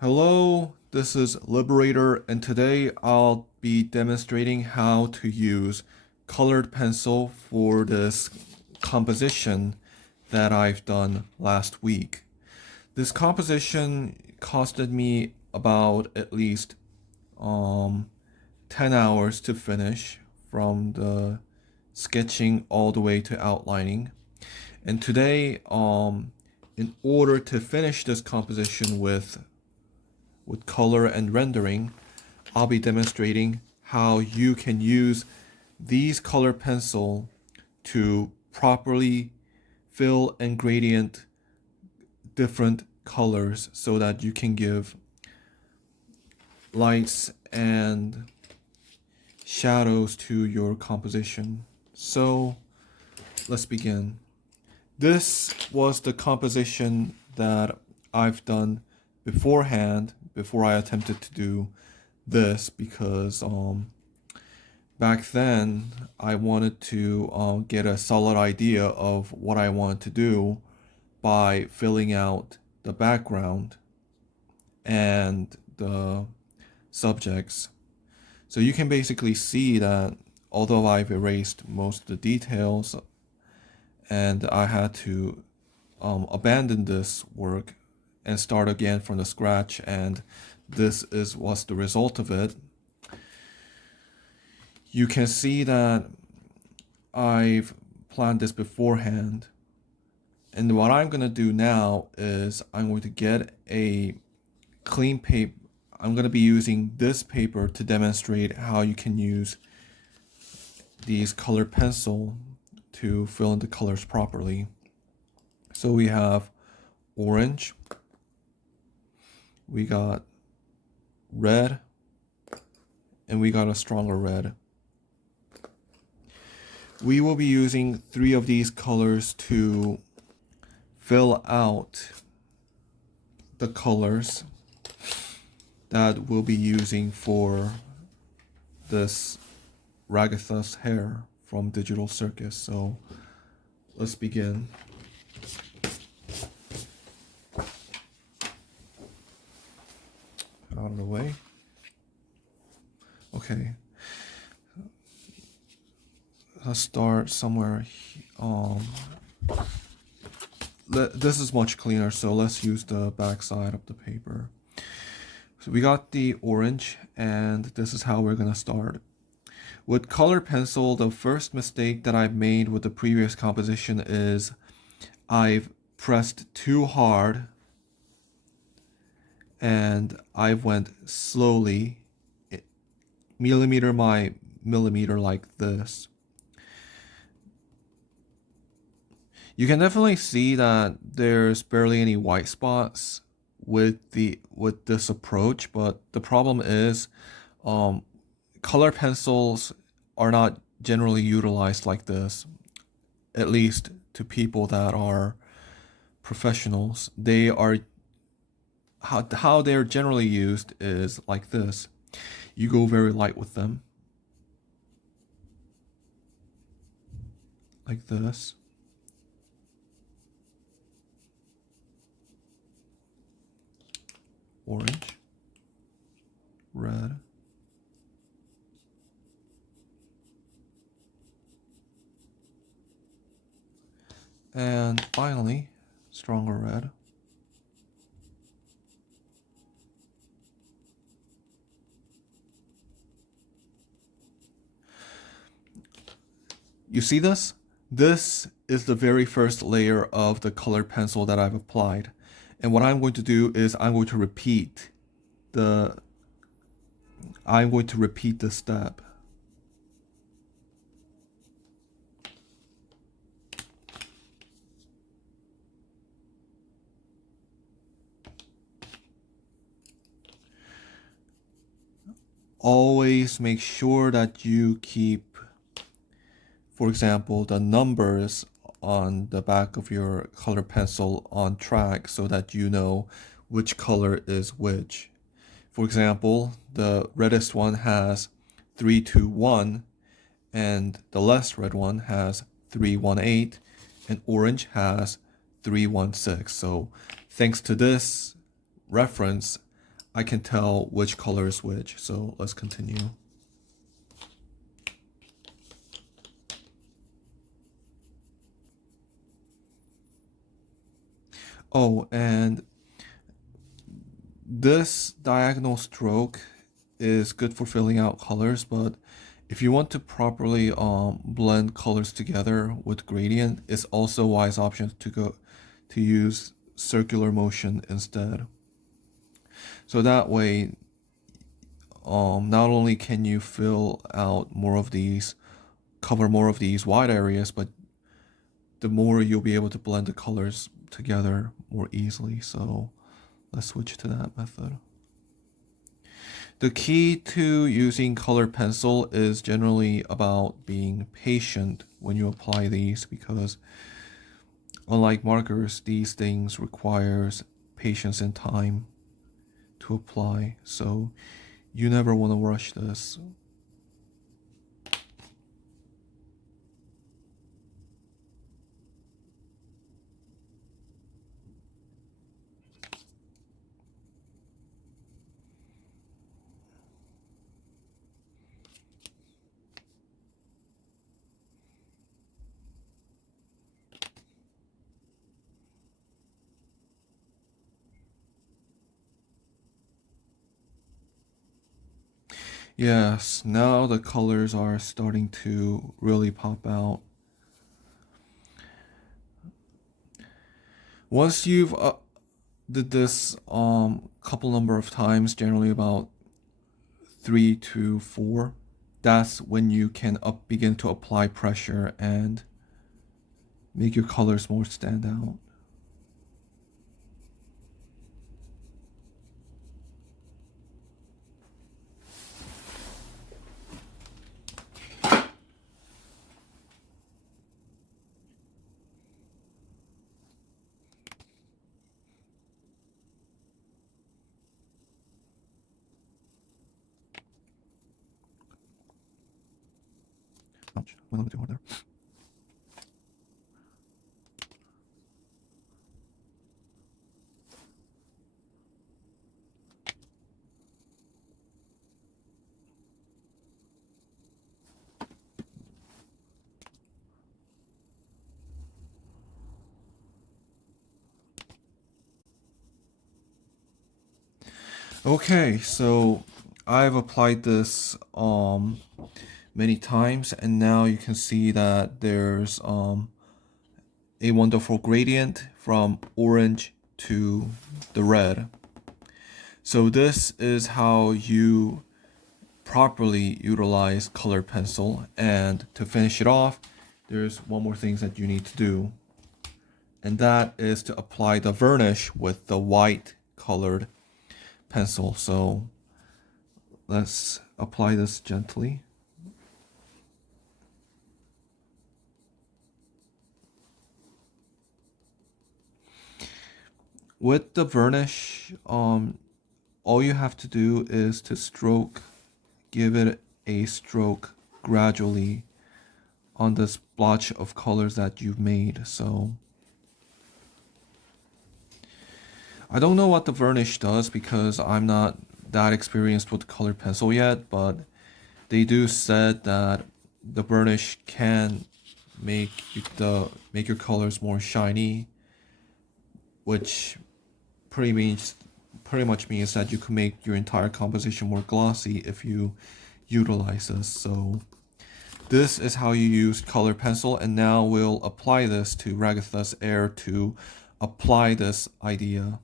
Hello, this is Liberator, and today I'll be demonstrating how to use colored pencil for this composition that I've done last week. This composition costed me about at least 10 hours to finish, from the sketching all the way to outlining. And today, in order to finish this composition with color and rendering, I'll be demonstrating how you can use these color pencil to properly fill and gradient different colors so that you can give lights and shadows to your composition. So let's begin. This was the composition that I've done beforehand, before I attempted to do this, because back then I wanted to get a solid idea of what I wanted to do by filling out the background and the subjects. So you can basically see that although I've erased most of the details and I had to abandon this work and start again from the scratch, and this was the result of it. You can see that I've planned this beforehand, and what I'm going to do now is I'm going to get a clean paper. I'm going to be using this paper to demonstrate how you can use these colored pencil to fill in the colors properly. So we have orange, we got red, and we got a stronger red. We will be using 3 of these colors to fill out the colors that we'll be using for this Ragatha's hair from Digital Circus. So let's begin. Out of the way. Okay. Let's start somewhere. This is much cleaner, so let's use the back side of the paper. So we got the orange, and this is how we're gonna start. With colored pencil, the first mistake that I've made with the previous composition is I've pressed too hard and I went slowly, millimeter by millimeter, like this. You can definitely see that there's barely any white spots with this approach, but the problem is color pencils are not generally utilized like this, at least to people that are professionals. They are how they're generally used is like this. You go very light with them, like this. Orange, red, and finally, stronger red. You see this? This is the very first layer of the colored pencil that I've applied. And what I'm going to do is I'm going to repeat the step. Always make sure that you keep, for example, the numbers on the back of your color pencil on track so that you know which color is which. For example, the reddest one has 321 and the less red one has 318 and orange has 316. So thanks to this reference, I can tell which color is which. So let's continue. Oh, and this diagonal stroke is good for filling out colors, but if you want to properly blend colors together with gradient, it's also a wise option to use circular motion instead. So that way, not only can you fill out more of these, cover more of these wide areas, but the more you'll be able to blend the colors together more easily. So let's switch to that method. The key to using colored pencil is generally about being patient when you apply these, because unlike markers, these things requires patience and time to apply. So you never want to rush this. Yes, now the colors are starting to really pop out. Once you've did this couple number of times, generally about 3 to 4, that's when you can begin to apply pressure and make your colors more stand out. Ouch, went a little bit too hard there. Okay, so I've applied this many times, and now you can see that there's a wonderful gradient from orange to the red. So this is how you properly utilize colored pencil. And to finish it off, there's one more thing that you need to do, and that is to apply the varnish with the white colored pencil. So let's apply this gently. With the varnish, all you have to do is to give it a stroke gradually on this splotch of colors that you've made. So I don't know what the varnish does because I'm not that experienced with colored pencil yet, but they do said that the varnish can make your colors more shiny, which pretty much means that you can make your entire composition more glossy if you utilize this. So this is how you use color pencil, and now we'll apply this to Ragatha's Air to apply this idea.